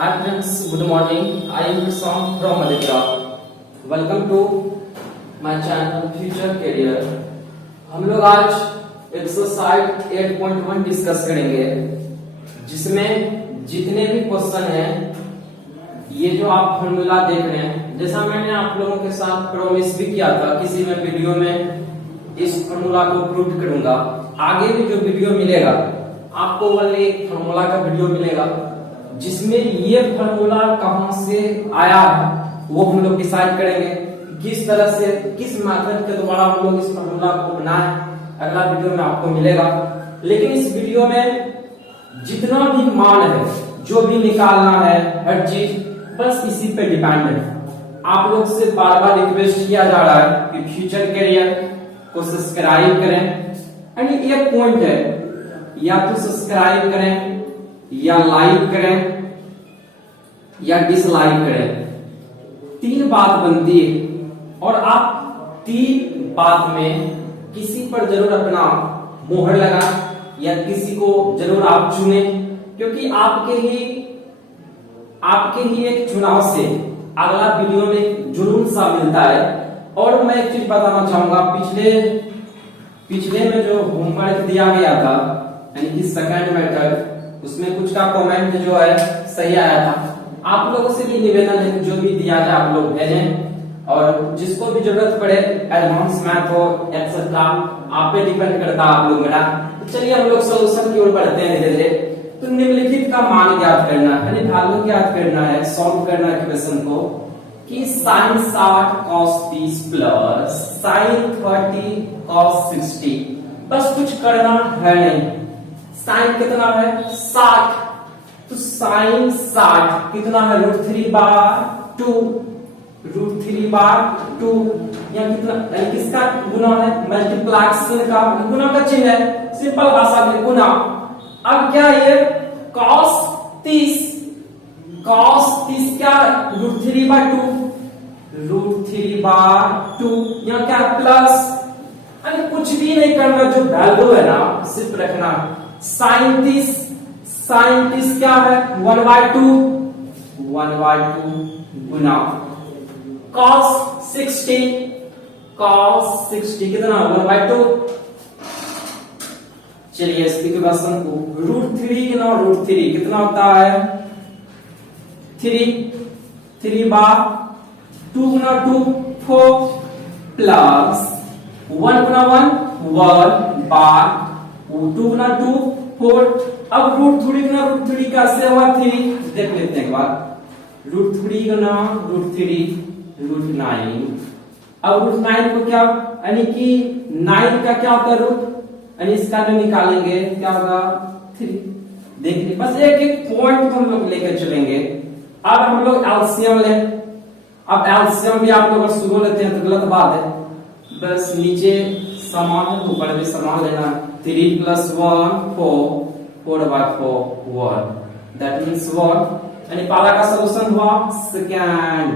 Hi friends, good morning. I am Prasant from Aditya. Welcome to my channel Future Career. हम लोग आज exercise 8.1 discuss करेंगे, जिसमें जितने भी क्वेश्चन हैं, ये जो आप फॉर्मूला देख रहे हैं, जैसा मैंने आप लोगों के साथ प्रॉमिस भी किया था किसी में वीडियो में इस फॉर्मूला को प्रूव करूंगा। आगे भी जो वीडियो मिलेगा आपको वाले एक फॉर्मूला का वीडियो मिलेगा जिसमें ये फॉर्मूला कहां से आया है वो हम लोग डिसाइड करेंगे, किस तरह से किस मेथड के द्वारा हम लोग इस फॉर्मूला को बनाए, अगला वीडियो में आपको मिलेगा। लेकिन इस वीडियो में जितना भी मान है, जो भी निकालना है, हर चीज बस इसी पे डिपेंड है। आप लोग से बार बार रिक्वेस्ट किया जा रहा है कि फ्यूचर कैरियर को सब्सक्राइब करें, एंड एक पॉइंट है, या तो सब्सक्राइब करें या लाइक करें या डिसलाइक करें, तीन बात बनती है। और आप तीन बात में किसी पर जरूर अपना मोहर लगा या किसी को जरूर आप चुने, क्योंकि आपके ही एक चुनाव से अगला वीडियो में जुनून सा मिलता है। और मैं एक चीज बताना चाहूंगा, पिछले में जो होमवर्क दिया गया था यानी कि सेकंड मेथड, उसमें कुछ का कमेंट जो है सही आया था। आप लोगों से भी निवेदन है कि जो भी दिया जाए आप लोग भेजें, और जिसको भी जरूरत पड़े एडवांस मैथ हो एक्सेट्रा, आप पे डिपेंड करता है आप लोग मेरा। तो चलिए हम लोग सॉल्यूशन की ओर बढ़ते हैं धीरे धीरे। तो निम्नलिखित का मान ज्ञात करना है, यानी वैल्यू ज्ञात करना है, सॉल्व करना है इक्वेशन को कि sin 60 cos 30 plus sin 30 cos 60, बस कुछ करना है नहीं। साइन कितना है 60, तो साइन 60 कितना है √3/2, √3/2 या कितना, यानी किसका गुना है, मल्टीप्लिकेशन का गुना का चिन्ह है, सिंपल भाषा में गुना। अब क्या ये cos 30 क्या √3/2, √3/2 यहाँ क्या प्लस, यानी कुछ भी नहीं करना, जो वैल्यू है ना सिर्फ रखना। साइन 30 क्या है 1/2 गुना cos 60 कितना 1/2। चलिए इसकी इक्वेशन को √3 कितना, √3 कितना होता है 3/2 गुना 2 4 प्लस 1 गुना 1 2 गुना 2 4। अब √3 गुना √3 कैसे हुआ 3, देख लेते हैं एक बार। √3 गुना √3 √9। अब √9 को क्या, यानी कि 9 का क्या होता है रूट, यानी इसका जो निकालेंगे क्या होगा 3। देखिए बस एक एक पॉइंट हम लोग लेकर चलेंगे। अब हम लोग एलसीएम लें। अब एलसीएम भी आप लोग शुरू लेते हैं तो गलत बात है, बस नीचे समान है ऊपर भी समान लेना है। 3 + 1 4 4/4 1, दैट मींस 1, यानी पहला का सॉल्यूशन हुआ सेकंड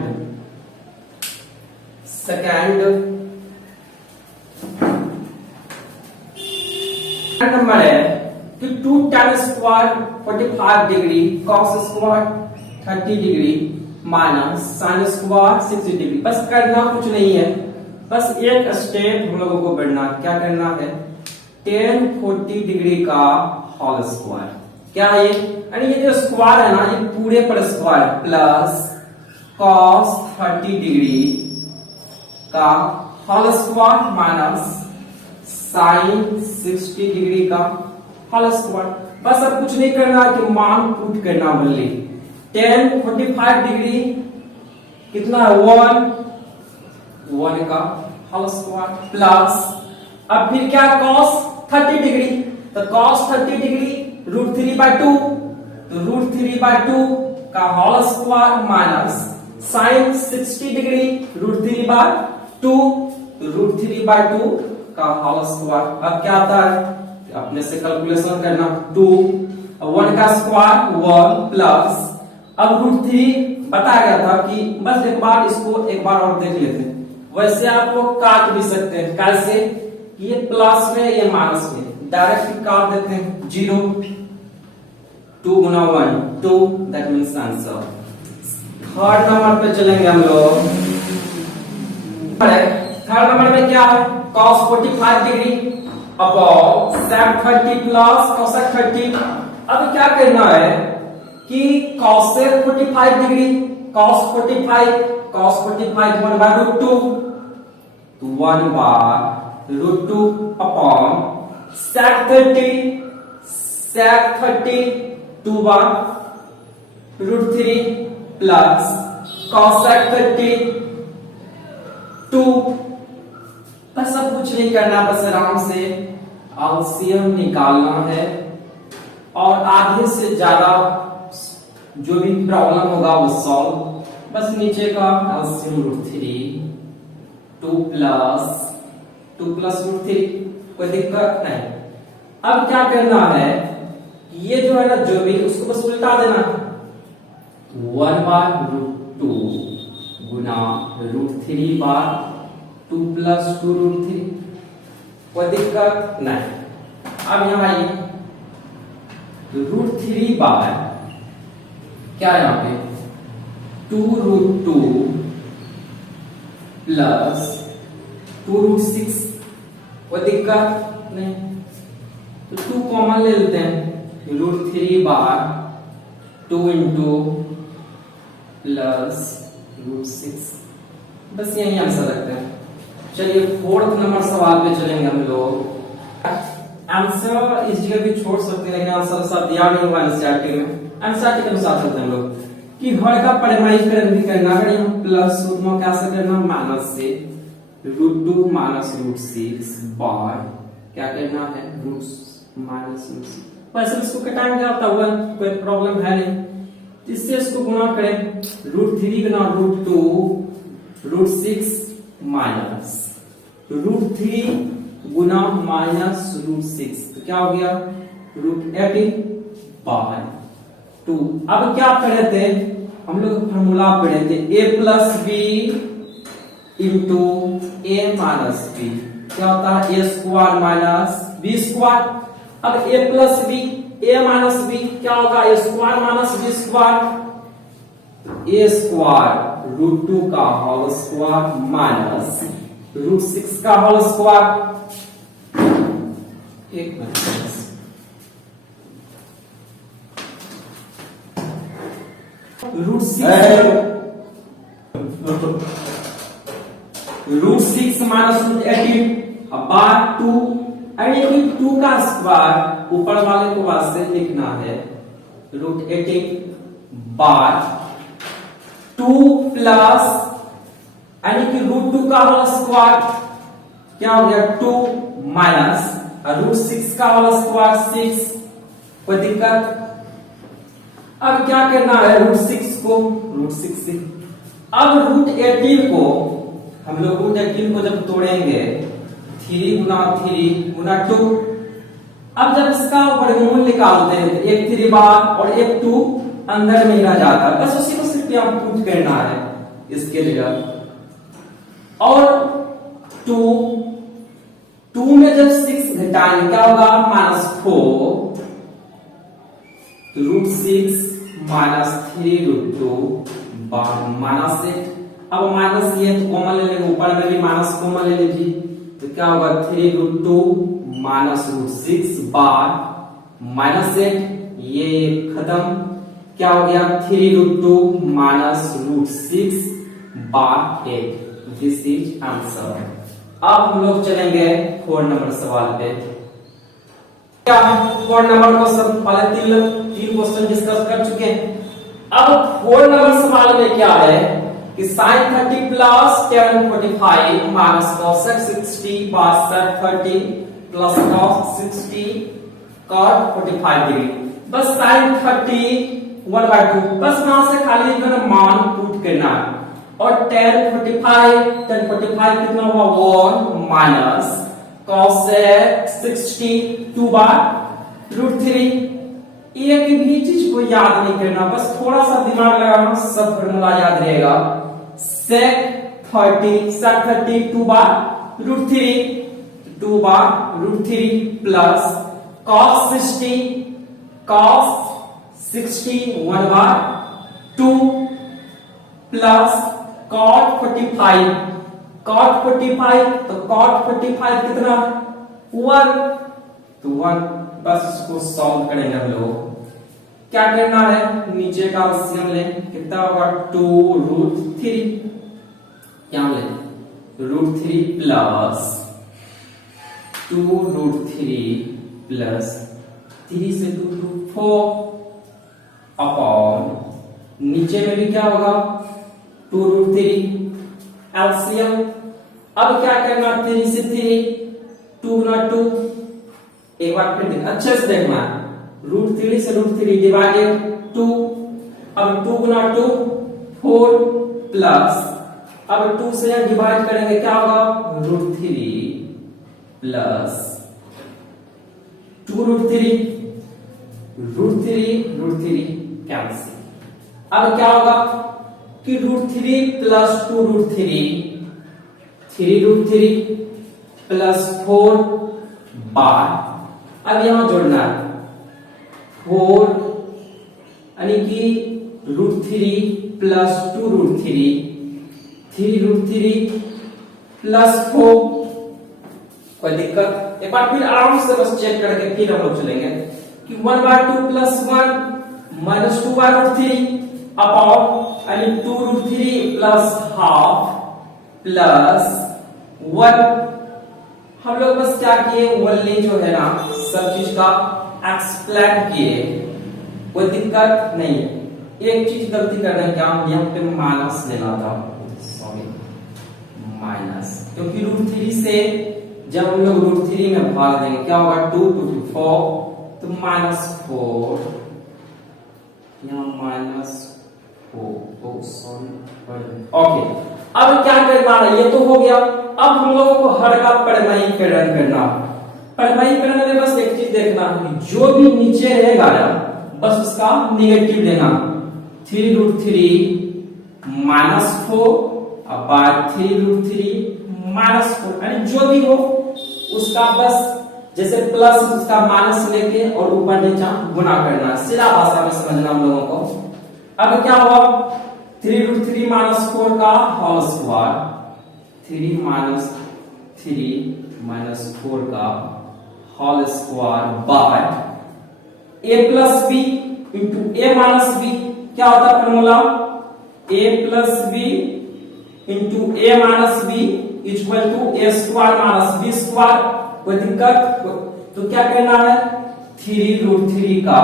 नंबर है कि 2 tan square 45 degree cos square 30 degree minus sin square 60 degree. बस करना कुछ नहीं है, बस एक स्टेप हम लोगों को बढ़ना, क्या करना है tan 40 डिग्री का होल स्क्वायर। क्या है ये, यानी ये जो स्क्वायर है ना ये पूरे पर स्क्वायर प्लस cos 30 डिग्री का whole square minus sin 60 degree का होल स्क्वायर। बस अब कुछ नहीं करना कि मान पुट करना बोलिए। tan 45 डिग्री कितना है 1 का होल स्क्वायर प्लस, अब फिर क्या cos 30 डिग्री, तो cos 30 डिग्री √3/2, तो √3/2 का whole square minus sin 60 degree √3/2, तो √3/2 का होल स्क्वायर। अब क्या आता है अपने से कैलकुलेशन करना, 2 1 का स्क्वायर 1 प्लस, अब √3 बताया गया था कि बस एक बार इसको एक बार और देख लेते हैं। वैसे आप लोग काट भी सकते हैं, कैसे, ये प्लस में ये माइनस में डायरेक्ट काट देते हैं 0, 2 गुना 1 2, that means answer. Third number पे चलेंगे हम लोग। थर्ड नंबर में क्या है, cos 45 degree upon sec 30 plus cosec 30। अब क्या करना है कि cosec 45 degree cos 45 1 by root 2 तो 1 by root 2 upon sec 30 2 by root 3 plus cosec 30 2। बस सब कुछ नहीं करना, बस आराम से एलसीएम निकालना है और आधे से ज्यादा जो भी प्रॉब्लम होगा वो सॉल्व। बस नीचे का एलसीएम रूट 3 2 प्लस रूट 3, कोई दिक्कत नहीं। अब क्या करना है, ये जो है ना जो भी उसको बस उल्टा देना, 1 बार रूट 2 गुना रूट 3 बार 2 प्लस 2 रूट 3, कोई दिक्कत नहीं। अब यहां आइए, रूट 3 बार क्या यहाँ पे 2 रूट 2 प्लस 2 रूट 6, कोई दिक्कत नहीं। तो 2 कॉमन ले लेते हैं, रूट 3 बार 2 इंटू प्लस रूट 6, बस यही आंसर रखते हैं। चलिए फोर्थ नंबर सवाल पे चलेंगे हम लोग। आंसर इस जगह भी छोड़ सकते हैं, लेकिन आंसर सब दिया नहीं हुआ एनसीईआरटी में। एनसीईआरटी के अनुसार चलते हैं हम लोग कि हर का परिमाणीकरण भी करना है, यहाँ प्लस रूट में कैसे करना, माइनस से रूट 2 माइनस रूट 6 बार क्या करना है रूट माइनस रूट 6। वैसे इसको कटाएंगे क्या होता हुआ, कोई प्रॉब्लम है नहीं। इससे इसको गुणा करें, रूट 3 गुना रूट 2 रूट 6 माइनस रूट 3 गुना माइनस रूट 6, तो क्या हो गया रूट 18 बाय 2। अब क्या पढ़े थे हम लोग, फॉर्मूला पढ़े थे a plus B into A minus B, क्या होता है a square minus B square. अब a plus B a minus B क्या होगा, a square minus B square, a square root 2 का होल स्क्वायर माइनस रूट 6 का होल स्क्वायर। एक minute, root 6 minus root 18 बार 2, यानी 2 का स्क्वायर ऊपर वाले को वास्ते लिखना है रूट 18 बार 2 प्लस यानी कि रूट 2 का होल स्क्वायर क्या हो गया 2 माइनस रूट 6 का होल स्क्वायर 6, कोई दिक्कत। अब क्या करना है, रूट 6 को रूट 6 से, अब रूट 18 को हम लोग रूट 18 को जब तोड़ेंगे 3 गुना 2, अब जब इसका वर्गमूल निकालते हैं तो एक 3 बार और एक 2 अंदर में ही रह जाता है, बस उसी को सिर्फ यहाँ पुट करना है इसके जगह। और 2 में जब 6 घटाएंगे क्या होगा -4 रूट 6 माइनस 3 रूट 2 बार माइनस 8। अब माइनस ये तो कॉमन ले लेंगे, ऊपर में भी माइनस कॉमन ले लीजिए, तो क्या होगा 3 रूट 2 माइनस रूट 6 बार माइनस 8, ये खत्म, क्या हो गया 3 रूट 2 माइनस रूट 6 बार 8। This is answer. अब हम लोग चलेंगे 4 नंबर सवाल पे। क्या है 4 नंबर क्वेश्चन, पहले तीन क्वेश्चन डिस्कस कर चुके हैं। अब 4 नंबर सवाल में क्या है कि sin 30 plus tan 45 minus cosec 60 by sec 30 plus cos 60 cot 45 degree. बस sin 30 1/2, बस वहां से खाली इतना मान पुट करना है। और tan 45 कितना हुआ 1 माइनस cosec 60 2 बार रूट 3। एक भी चीज को याद नहीं करना, बस थोड़ा सा दिमाग लगाना, सब फॉर्मूला याद रहेगा। sec 30 2 बार रूट 3 प्लस cos 60 16 1 बार 2 प्लस cot 45 cot 45 तो cot 45 कितना 1 तो 1 बस इसको सॉल्व करेंगे हम लोग। क्या करना है नीचे का एलसीएम लें कितना होगा 2√3 क्या लें √3 प्लस 2√3 प्लस 3 से 2 2 4 अपॉन नीचे में भी क्या होगा 2√3 एलसीएम। अब क्या करना 3 से 3 2 गुना 2 एक बार फिर देख अच्छे से देखना √3 से √3 डिवाइडेड 2 अब 2 गुना 2 4 प्लस अब 2 से डिवाइड करेंगे क्या होगा √3 प्लस 2√3 √3 कैंसिल। अब क्या होगा कि √3 प्लस 2√3 3√3 प्लस 4 बार अब यहां जोड़ना है 4 यानी कि √3 प्लस 2√3 3√3 प्लस 4 कोई दिक्कत एक बार फिर आराम से बस चेक करके फिर हम लोग चलेंगे कि 1/2 प्लस 1 माइनस 2/√3 अपॉन यानी 2√3 प्लस हाफ प्लस 1 हम लोग बस क्या किए ओनली जो है ना सब चीज का एक्सप्लेन किए कोई दिक्कत नहीं है। एक चीज गलती कर रहे हैं क्या यहाँ पे माइनस लेना था सॉरी माइनस क्योंकि √3 से जब हम लोग √3 में भाग देंगे क्या होगा 2 2 4 तो -4 यहाँ -4 सॉरी ओके। अब क्या करना है ये तो हो गया। अब हम लोगों को हर का परिमाणीकरण करना। परिमाणीकरण में बस एक चीज देखना जो भी नीचे रहेगा ना बस उसका नेगेटिव लेना 3√3 -4 अब बाय 3√3 -4 यानी जो भी हो उसका बस जैसे प्लस उसका माइनस लेके और ऊपर नीचे गुना करना सीधा भाषा में समझना हम लोगों को। अब क्या हुआ 3√3 -4 का होल स्क्वायर 3 - 4 का whole square by a plus B into A minus B क्या होता है formula a plus B into A minus B equal to A square minus B square. कोई दिक्कत तो क्या करना है 3√3 का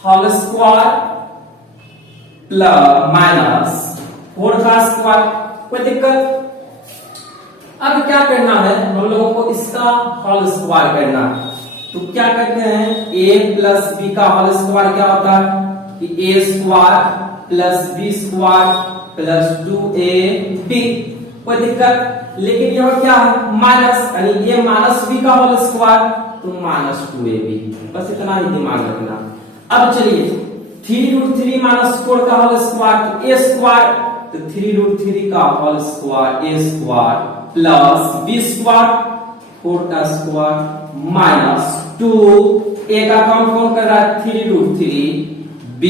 होल स्क्वायर प्लस माइनस 4 का स्क्वायर। कोई दिक्कत। अब क्या करना है हम लोगों को इसका होल स्क्वायर करना है तो क्या करते हैं a प्लस बी का होल स्क्वायर क्या होता है कि a square plus B square plus 2ab। कोई दिक्कत। लेकिन यहाँ क्या है माइनस यानी ये माइनस बी का होल स्क्वायर तो -2ab बस इतना ही दिमाग रखना। अब चलिए 3√3 -4 का होल स्क्वायर तो a स्क्वायर तो 3√3 का whole square a square plus b square 4 का स्क्वायर -2 a का कौन कर रहा है 3√3 b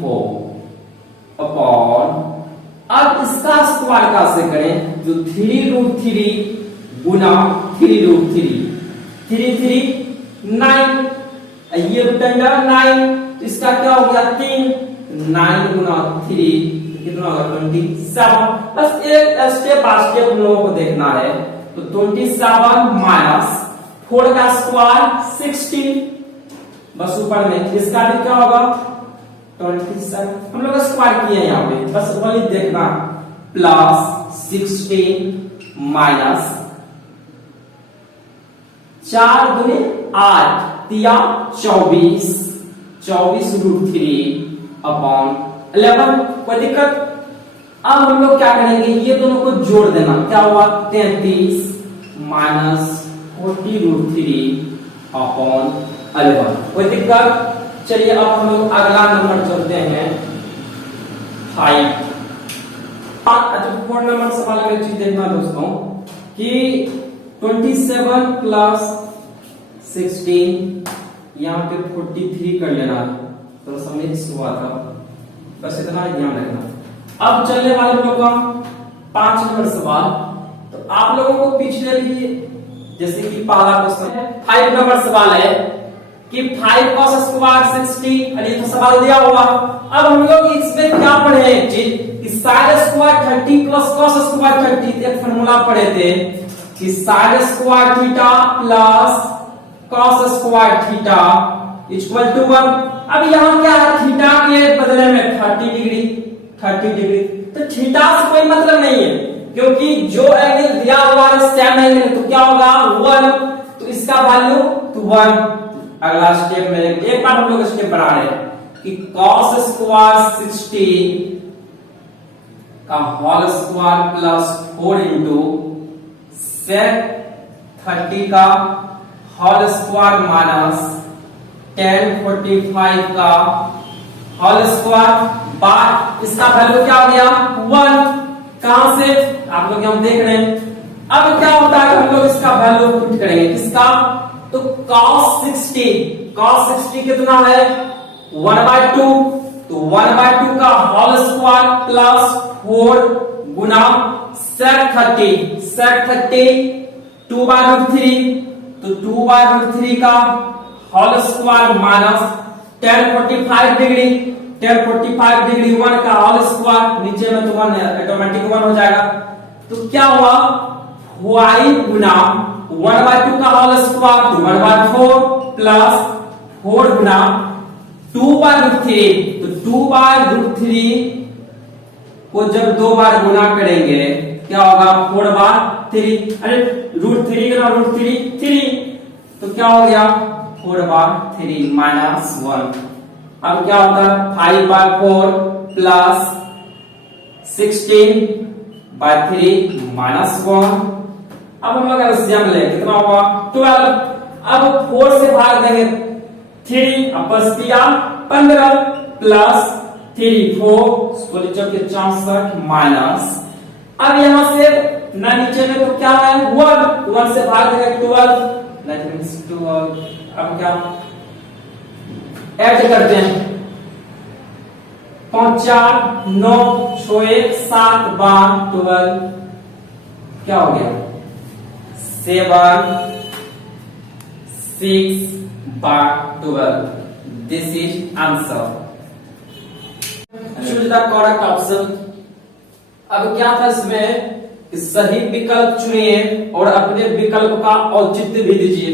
4 अपॉन अब इसका स्क्वायर कैसे करें जो 3√3 गुना 3√3 9 ये रिटर्न 9 इसका क्या हो गया 3 9 गुना 3 कितना होगा 27। बस एक स्टेप बाय स्टेप हम लोगों को देखना है तो 27 माइनस 4 का स्क्वायर 16 बस ऊपर में इसका भी क्या होगा 27 हम लोग स्क्वायर किए यहाँ पे बस वही देखना प्लस 16 माइनस 4 दूनी 8 तिया 24 24√3 अपॉन 11। कोई दिक्कत। अब हम लोग क्या करेंगे ये दोनों को जोड़ देना क्या हुआ 33 माइनस 40√3 अपॉन 11। कोई दिक्कत। चलिए अब हम लोग अगला नंबर चलते हैं 5। अच्छा 4 नंबर सवाल में चीज देखना दोस्तों कि 27 प्लस 16 यहाँ पे 43 कर लेना तो समय हुआ था, बस इतना ही ध्यान रखना। अब चलने वाले लोग का 5 नंबर सवाल। तो आप लोगों को पिछले भी जैसे कि पहला क्वेश्चन है 5 नंबर सवाल है कि 5 cos स्क्वायर 60, अरे तो सवाल दिया हुआ। अब हम लोग इसमें क्या पढ़े एक चीज कि sin square 30 plus cos square 30, एक फार्मूला पढ़े थे कि sin square theta plus cos square theta equal to 1। अब यहाँ क्या है, थीटा के बदले में 30 डिग्री, तो थीटा से कोई मतलब नहीं है क्योंकि जो एंगल दिया हुआ है सेम एंगल, तो क्या होगा 1, तो इसका वैल्यू तो 1। अगला स्टेप में एक बार हम लोग स्टेप बढ़ा रहे हैं कि cos स्क्वायर 60 का whole square plus 4 into sec 30 का होल स्क्वायर माइनस tan 45 का होल स्क्वायर बार इसका वैल्यू क्या हो गया 1। कहां से आप लोग यहां देख रहे हैं। अब क्या होता है हम लोग इसका वैल्यू पुट करेंगे किसका, तो cos 60 कितना है 1/2, तो 1/2 का होल स्क्वायर प्लस 4 गुना sec 30 2/3, तो 2/3 का whole square minus tan 45 degree 1 का होल स्क्वायर, नीचे में तो 1 ऑटोमेटिक 1 हो जाएगा। तो क्या हुआ 5 गुना 1/2 का होल स्क्वायर तो 1/4 प्लस 4 गुना 2/3, तो 2/3 को जब 2 बार गुना करेंगे क्या होगा 4/3, अरे √3 गुना √3 तो क्या हो गया 4/3 माइनस 1। अब क्या होता है 5/4 प्लस 16/3 माइनस 1। अब हम लोग एलसीएम ले कितना हुआ 12। अब 4 से भाग देंगे 3, अब बस दिया 15 प्लस 3 4 64 माइनस। अब यहां से ना नीचे में तो क्या है 1 से भाग देंगे 12, दैट मींस 12। अब क्या ऐड करते हैं 5 4 9 6 1 7 12 क्या हो गया 7 6/12। This is answer, choose the correct option. अब क्या था इसमें कि सही विकल्प चुनिए और अपने विकल्प का औचित्य भी दीजिए।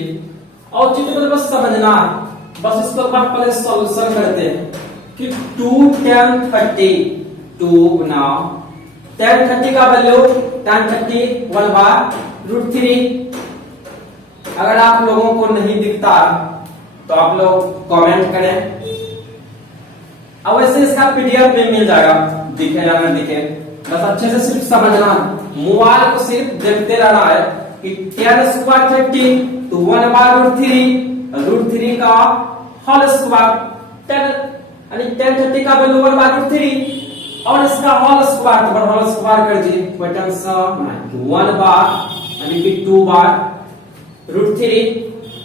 औचित्य मतलब बस समझना, बस इसको बात पहले सॉल्यूशन करते हैं कि 2 tan 30 2 गुना tan 30 का वैल्यू tan 30 1/√3। अगर आप लोगों को नहीं दिखता तो आप लोग कमेंट करें। अब वैसे इसका पीडीएफ में मिल जाएगा, दिखे या ना दिखे बस अच्छे से सिर्फ समझना, मोबाइल को सिर्फ देखते रहना है कि tan स्क्वायर 30 तो 1/√3 का होल स्क्वायर यानी tan 30 का वैल्यू 1/√3 और इसका होल स्क्वायर तो होल स्क्वायर कर दीजिए, कोई टेंशन नहीं 1 यानी कि 2/√3।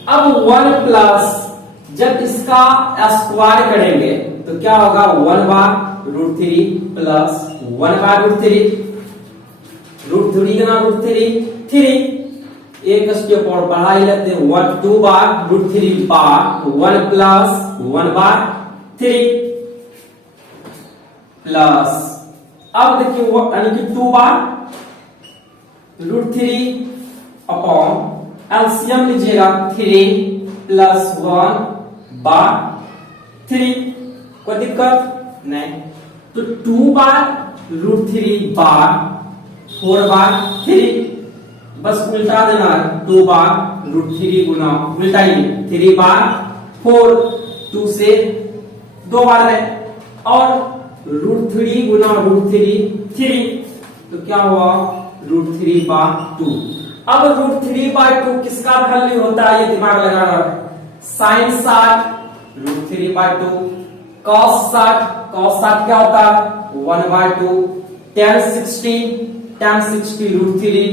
अब 1 प्लस जब इसका स्क्वायर करेंगे तो क्या होगा 1/√3 प्लस 1/√3 √3 गुना √3 एक स्टेप और बढ़ा ही लेते हैं 2/√3 बार 1 प्लस 1/3 प्लस अब देखिए यानी कि 2/√3 अपॉन एलसीएम लीजिएगा 3 प्लस 1/3 कोई दिक्कत नहीं, तो 2/√3 बार 4/3 बस उल्टा देना है 2/√3 गुना उल्टा ही 3/4 2 से 2 बार है और √3 गुना √3 तो क्या हुआ √3/2। अब √3/2 किसका वैल्यू होता है ये दिमाग लगाना, sin 60 √3/2 cos 60 क्या होता है 1/2 tan 60 √3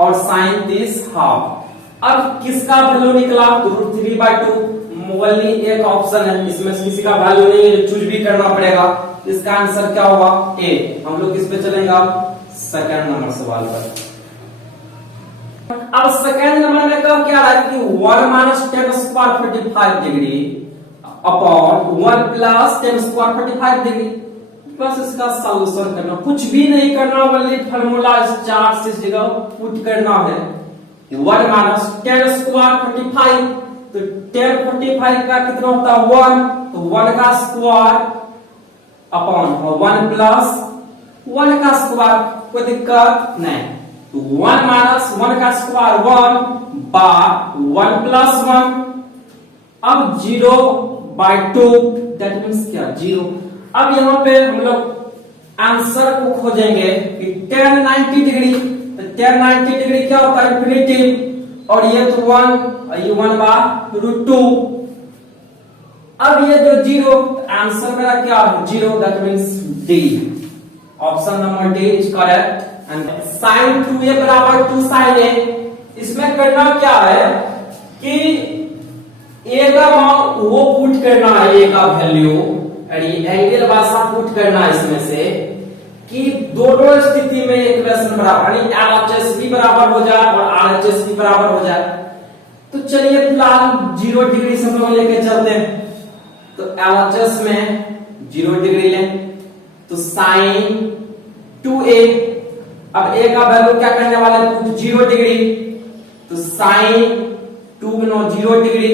और sin 30 हाफ। अब किसका वैल्यू निकला तो √3/2 ओनली एक ऑप्शन है, इसमें किसी का वैल्यू नहीं है, चूज भी करना पड़ेगा। इसका आंसर क्या होगा? ए। हम लोग किस पे चलेंगे? सेकंड नंबर सवाल पर। अब सेकंड नंबर में क्या रहा है कि 1 minus 10 square 45 degree upon 1 plus 10 square 45 degree. बस इसका सॉल्यूशन करना, कुछ भी नहीं करना, ओनली फार्मूला इस चार्ट से जगह पुट करना है। 1 माइनस 10 स्क्वायर 45, तो 10 45 का कितना होता है? 1, तो 1 का स्क्वायर अपॉन 1 प्लस 1 का स्क्वायर, कोई दिक्कत नहीं। तो 1 माइनस 1 का स्क्वायर 1 बार 1 प्लस 1, अब 0/2 दैट मीन्स क्या? 0। अब यहां पे हम लोग आंसर को खोजेंगे कि 10 90 डिग्री, तो 10 90 डिग्री क्या होता है? इंफिनिटी, और ये तो 1 और ये 1/√2। अब ये जो 0, आंसर मेरा क्या है? 0, that means D. Option number D is correct. And sin 2a बराबर 2 sin a, इसमें करना क्या है कि a का मान वो पुट करना है, a का वैल्यू, और ये एंगल भाषा पुट करना है इसमें से कि दोनों स्थिति में इक्वेशन बराबर, यानी LHS भी बराबर हो जाए और RHS भी बराबर हो जाए। तो चलिए फिलहाल 0 डिग्री से हम लोग लेके चलते हैं। तो LHS में 0 डिग्री लें, तो sin 2a, अब a का वैल्यू क्या करने वाले हैं? 0 डिग्री, तो sin 2 गुना 0 डिग्री,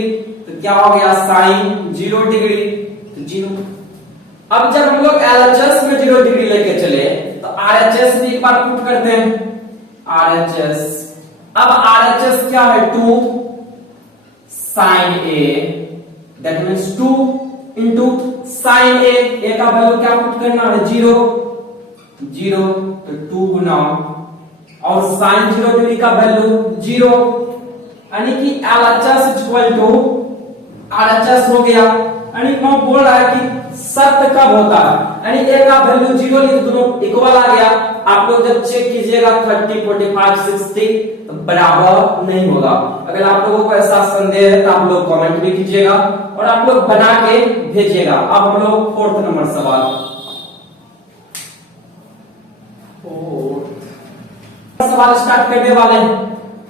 तो क्या हो गया? sin 0 डिग्री, तो 0। अब जब हम लोग LHS में 0 डिग्री लेके चले, तो RHS भी एक बार पुट करते हैं। RHS, अब RHS क्या है? 2 sin a, that means 2 into sin a का वैल्यू क्या पुट करना है? 0, 0, तो 2 गुना, और sin 0 डिग्री का वैल्यू 0, यानी कि LHS इक्वल टू RHS हो गया। यानी कौन बोल रहा है कि सत्य कब होता है? यानी a का वैल्यू 0 लिख, दोनों इक्वल आ गया। आप लोग जब चेक कीजिएगा 30 45 60 तो बराबर नहीं होगा। अगर आप लोगों को ऐसा संदेह है तो आप लोग कमेंट भी कीजिएगा और आप लोग बना के भेजिएगा। अब हम लोग 4th नंबर सवाल स्टार्ट करने वाले हैं।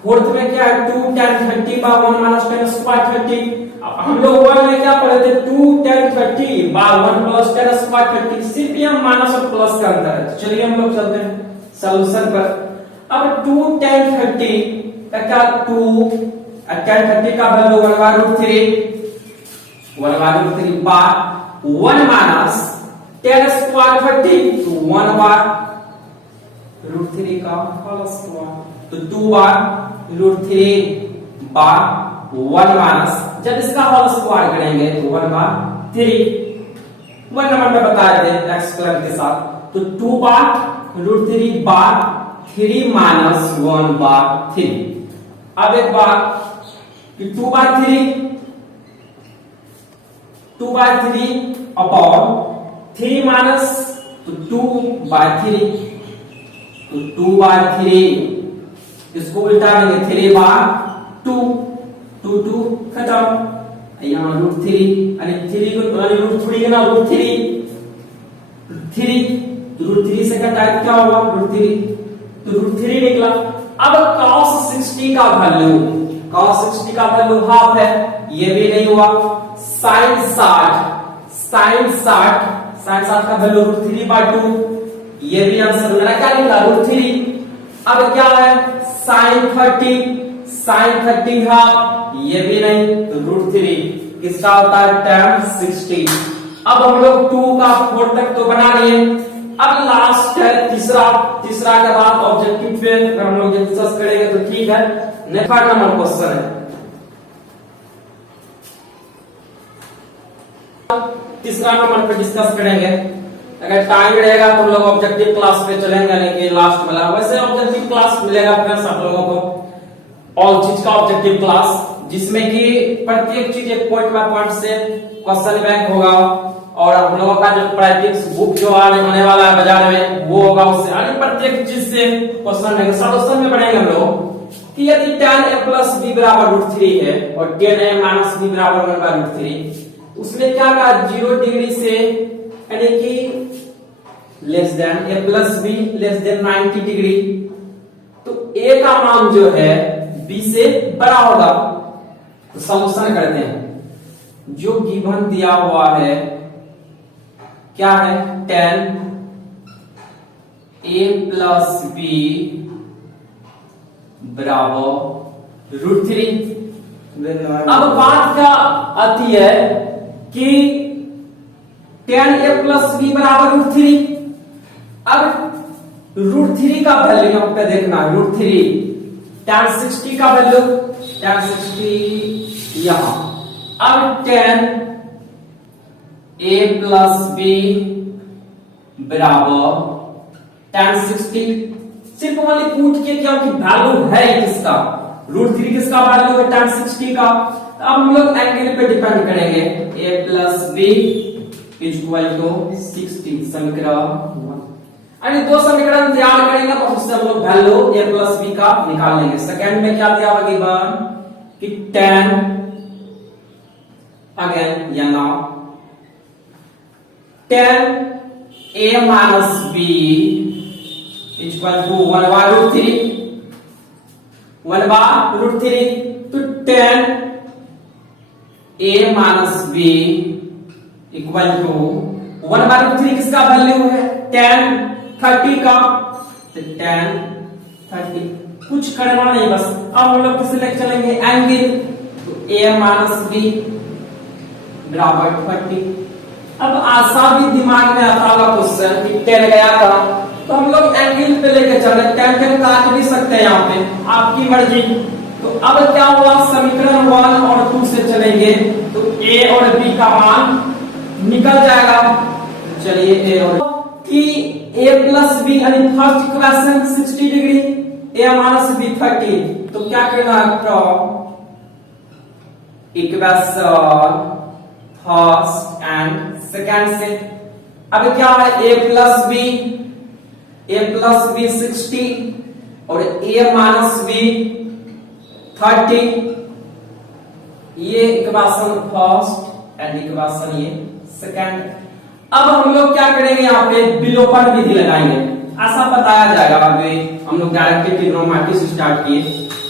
4th में क्या है? 2 tan 30 by 1 minus 10 square 30। हम लोग 1 में क्या पढ़े थे? 2 tan 30 by 1 plus 10 square 30। सिर्फ यहाँ माइनस और प्लस का अंतर है। चलिए हम लोग चलते हैं सॉल्यूशन पर। अब 2 tan 30 का क्या? 2 tan 30 का वैल्यू 1/√3 1/√3 by 1 minus 10 square 30, तो 1/√3 का होल स्क्वायर, तो 2/√3 by 1 माइनस, जब इसका होल स्क्वायर करेंगे तो 1/3। 1 नंबर में बताए थे एक्सक्लेम के साथ, तो 2/√3 by 3 माइनस 1/3। अब एक बात कि 2/3 अपॉन 3 माइनस, तो 2/3, तो 2/3 इसको उल्टाएंगे 3/2, 2 खत्म। यहाँ √3, यानी 3 को √3 ना √3, 3 तो √3 से कटा क्या होगा? √3, तो √3 निकला। अब cos 60 का वैल्यू, cos 60 का वैल्यू हाफ है, ये भी नहीं हुआ। sin 60 का वैल्यू √3/2, ये भी आंसर मेरा क्या निकला? √3। अब क्या है? sin 30 हाफ, ये भी नहीं, तो √3। किसका होता है? tan 60। अब हम लोग 2 का 4 तक तो बना लिए। अब लास्ट है तीसरा के बाद ऑब्जेक्टिव पे अगर हम लोग डिस्कस करेंगे तो ठीक है। नेक्स्ट नंबर क्वेश्चन है, तीसरा नंबर पे डिस्कस करेंगे। अगर टाइम रहेगा तो हम लोग ऑब्जेक्टिव क्लास पे चलेंगे, लेकिन लास्ट वाला वैसे ऑब्जेक्टिव क्लास मिलेगा फ्रेंड्स आप लोगों को, ऑल चीज का ऑब्जेक्टिव क्लास, जिसमें कि प्रत्येक चीज एक पॉइंट बाय पॉइंट से क्वेश्चन बैंक होगा, और हम लोगों का जो प्रैक्टिस बुक जो आने वाला है बाजार में वो होगा, उससे यानी प्रत्येक चीज से क्वेश्चन बैंक सॉल्यूशन में पढ़ेंगे हम लोग कि यदि tan a प्लस बी बराबर √3 है और tan a माइनस बी बराबर 1/√3, उसमें क्या कहा 0 डिग्री से यानी कि less than a plus be less than 90 degree, तो a का मान जो है b से बड़ा होगा। तो सॉल्यूशन करते हैं। जो गिवन दिया हुआ है क्या है, tan a प्लस बी बराबर √3। अब बात क्या आती है कि tan a प्लस बी बराबर √3। अब √3 का वैल्यू यहाँ पे देखना, √3 tan 60 का वैल्यू, tan 60 यहां। अब tan a प्लस बी बराबर tan 60 सिर्फ वाली पूछ के क्या कि वैल्यू है किसका, √3 किसका वैल्यू है tan 60 का। तो अब हम लोग एंगल पे डिपेंड करेंगे, a प्लस बी इक्वल टू 60 समीकरण। यानी दो समीकरण तैयार करेंगे तो उससे हम लोग वैल्यू a प्लस बी का निकाल लेंगे। सेकंड में क्या दिया हुआ गिवन कि tan अगेन या now tan a minus b equal to 1/√3 1/√3। तो tan a minus b equal to 1/√3 किसका वैल्यू है, tan 30 का। तो tan 30 कुछ करना नहीं, बस अब हम लोग किस लेके चलेंगे एंगल। तो a माइनस b बराबर 30। अब आशा भी दिमाग में आता होगा क्वेश्चन कि tan गया था, तो हम लोग एंगल पे लेके चले, tan काट भी सकते हैं यहाँ पे, आपकी मर्जी। तो अब क्या हुआ, समीकरण 1 और 2 से चलेंगे तो a और b का मान निकल जाएगा। चलिए a और कि a प्लस बी यानी first equation 60 degree, a minus b 30। तो क्या करना है, इक्वेशन फर्स्ट एंड सेकंड से। अब क्या है, a प्लस बी 60 और a माइनस b 30, ये इक्वेशन फर्स्ट एंड इक्वेशन ये सेकंड। अब हम लोग क्या करेंगे, यहाँ पे विलोपन विधि लगाएंगे, ऐसा बताया जाएगा। आगे हम लोग डायरेक्ट ट्रिग्नोमेट्री से स्टार्ट किए,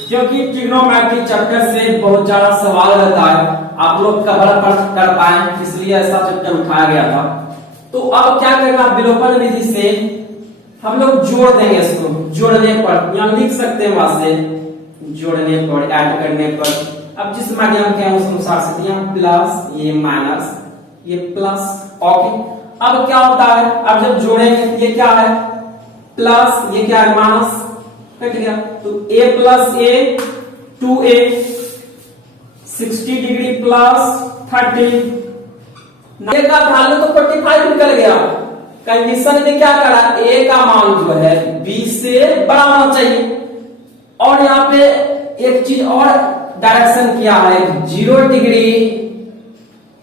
क्योंकि ट्रिग्नोमेट्री चैप्टर से बहुत ज्यादा सवाल रहता है, आप लोग कवर कर पाए इसलिए ऐसा चैप्टर उठाया गया था। तो अब क्या करना, विलोपन विधि से हम लोग जोड़ देंगे इसको, जोड़ने पर यहाँ लिख सकते हैं, वहां से जोड़ने पर ऐड करने पर अब जिस माध्यम के उस अनुसार से, यहाँ प्लस ये माइनस ये प्लस। ओके, अब क्या होता है, अब जब जोड़ेंगे ये क्या है प्लस, ये क्या है माइनस, कट गया। तो a plus a 2a 60 degree plus 30, a का वैल्यू तो 45 निकल गया। कंडीशन में क्या करा, a का मान जो है b से बड़ा होना चाहिए। और यहाँ पे एक चीज और डायरेक्शन किया है, 0 डिग्री,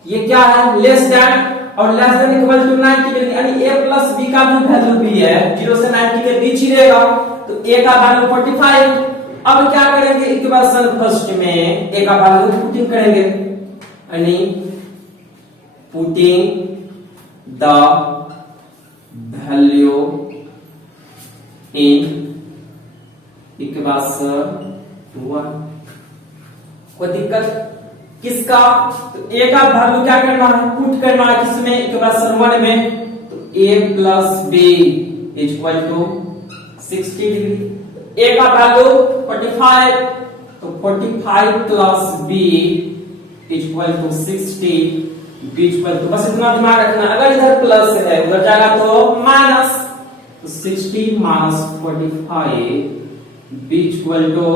ये क्या है लेस देन, और less than equal to 90 degree, यानी a प्लस b का जो वैल्यू भी है 0 से 90 के बीच ही रहेगा। तो a का वैल्यू 45। अब क्या करेंगे, इक्वेशन फर्स्ट में a का वैल्यू पुटिंग करेंगे, यानी putting the value in equation 1। कोई दिक्कत किसका, तो a का वैल्यू क्या करना है, पुट करना है किसमें, इक्वेशन 1 में। तो a plus b equal to 60 degree, a का वैल्यू 45, तो 45 plus b equal to 60, b equal to, बस इतना दिमाग रखना, अगर इधर प्लस है उधर जाएगा तो माइनस। तो 60 minus 45 b equal to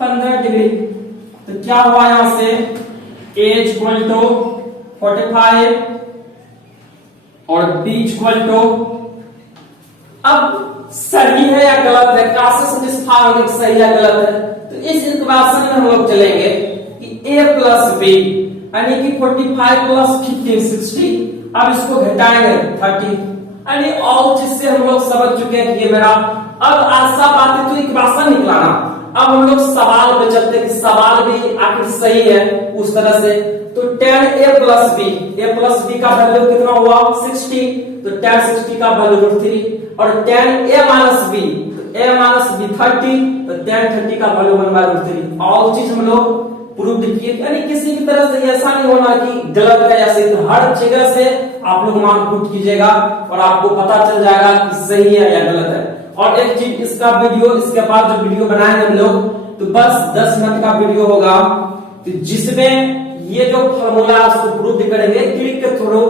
15 degree. तो क्या हुआ यहां से, a इक्वल टू 45 और b इक्वल टू, अब सही है या गलत है, कैसे सेटिस्फाई होंगे सही या गलत है। तो इस इक्वेशन में हम लोग चलेंगे कि a प्लस b यानी कि 45 प्लस 15 60, अब इसको घटाएंगे 30, यानी ऑल चीज से हम लोग समझ चुके हैं कि ये मेरा अब सब बातें तो इक्वेशन निकला ना, अब हम लोग सवाल पे चलते हैं कि सवाल भी आखिर सही है उस तरह से। तो tan a प्लस बी का वैल्यू कितना हुआ 60, तो tan 60 का वैल्यू √3 और tan a माइनस बी, तो a माइनस बी 30, तो tan 30 का वैल्यू 1/√3। और चीज हम लोग प्रूव किए, यानी किसी भी तरह से ऐसा नहीं होना कि गलत है या सही, हर जगह से आप लोग मान पुट कीजिएगा और आपको पता चल जाएगा कि सही है या गलत है। और एक चीज, इसका वीडियो इसके बाद जो वीडियो बनाएंगे हम लोग, तो बस 10 मिनट का वीडियो होगा, तो जिसमें ये जो फॉर्मूला उसको प्रूव करेंगे क्लिक के थ्रू,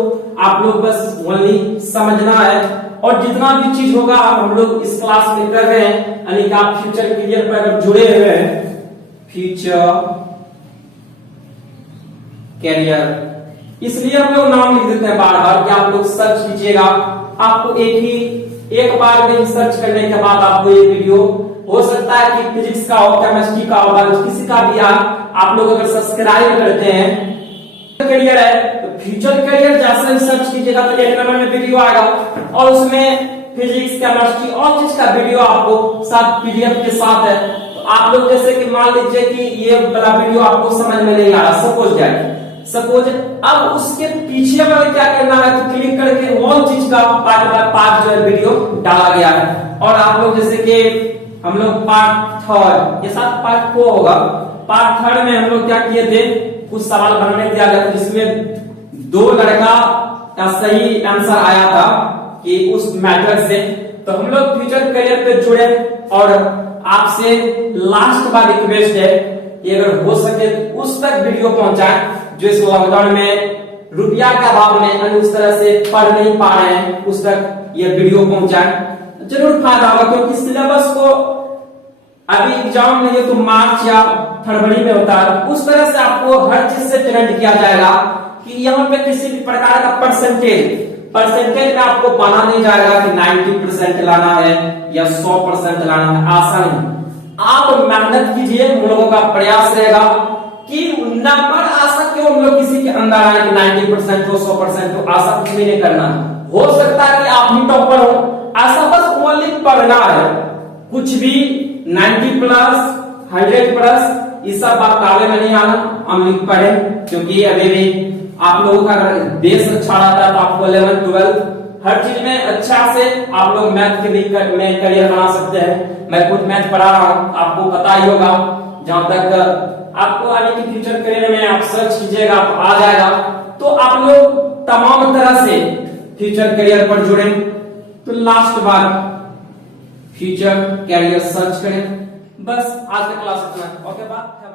आप लोग बस ओनली समझना है। और जितना भी चीज होगा हम लोग इस क्लास में कर रहे हैं, यानी कि आप फ्यूचर कैरियर पर अगर जुड़े हुए हैं, फ्यूचर कैरियर इसलिए हम लोग नाम लिख देते हैं बार बार कि आप लोग सर्च कीजिएगा, आपको एक बार में सर्च करने के बाद आपको ये वीडियो, हो सकता है कि फिजिक्स का हो, केमिस्ट्री का होगा, किसी का भी आप लोग अगर सब्सक्राइब करते हैं कैरियर है, तो फ्यूचर कैरियर जैसे सर्च कीजिएगा तो एक नंबर में वीडियो आएगा और उसमें फिजिक्स केमिस्ट्री और चीज का वीडियो आपको साथ पीडीएफ के साथ है। तो आप लोग जैसे कि मान लीजिए कि ये वाला वीडियो आपको समझ में नहीं आ रहा, सपोज अब उसके पीछे में क्या करना है, तो क्लिक करके वो चीज का पार्ट बाय पार्ट जो है वीडियो डाला गया है। और आप लोग जैसे कि हम लोग पार्ट 3, ये साथ पार्ट 4 होगा, पार्ट 3 में हम लोग क्या किए थे, कुछ सवाल बनाने दिया गया था जिसमें 2 लड़का का सही आंसर आया था कि उस मैथड से। तो हम लोग फ्यूचर करियर पे जुड़े और आपसे लास्ट बार रिक्वेस्ट है कि अगर हो सके तो उस तक वीडियो पहुंचाएं जो इस लॉकडाउन में रुपया के अभाव में उस तरह से पढ़ नहीं पा रहे हैं, उस तक ये वीडियो पहुंचाएं, जरूर फायदा होगा। क्योंकि सिलेबस को अभी एग्जाम नहीं है तो मार्च या फरवरी में होता है, उस तरह से आपको हर चीज से ट्रेंड किया जाएगा कि यहाँ पे किसी भी प्रकार का परसेंटेज में आपको पाना नहीं जाएगा कि 90% लाना है या 100% लाना है, आशा नहीं। आप मेहनत कीजिए, हम लोगों का प्रयास रहेगा कि नंबर आशा क्यों हम लोग किसी के अंदर आए कि 90% हो 100% हो, आशा कुछ भी नहीं करना। हो सकता है कि आप ही टॉपर हो, आशा बस ओनली पढ़ना है, कुछ भी 90+ 100+ इस सब बात काले में नहीं आना, हम लिख पढ़े। क्योंकि अभी भी आप लोगों का बेस अच्छा रहता है तो आपको 11 12 हर चीज में अच्छा से आप लोग मैथ के भी में करियर बना सकते हैं। मैं खुद मैथ पढ़ा रहा हूँ, आपको पता ही होगा। जहां तक आपको आगे की फ्यूचर करियर में आप सर्च कीजिएगा तो आ जाएगा। तो आप लोग तमाम तरह से फ्यूचर करियर पर जुड़े, तो लास्ट बार फ्यूचर कैरियर सर्च करें। बस आज का क्लास इतना, ओके बाय।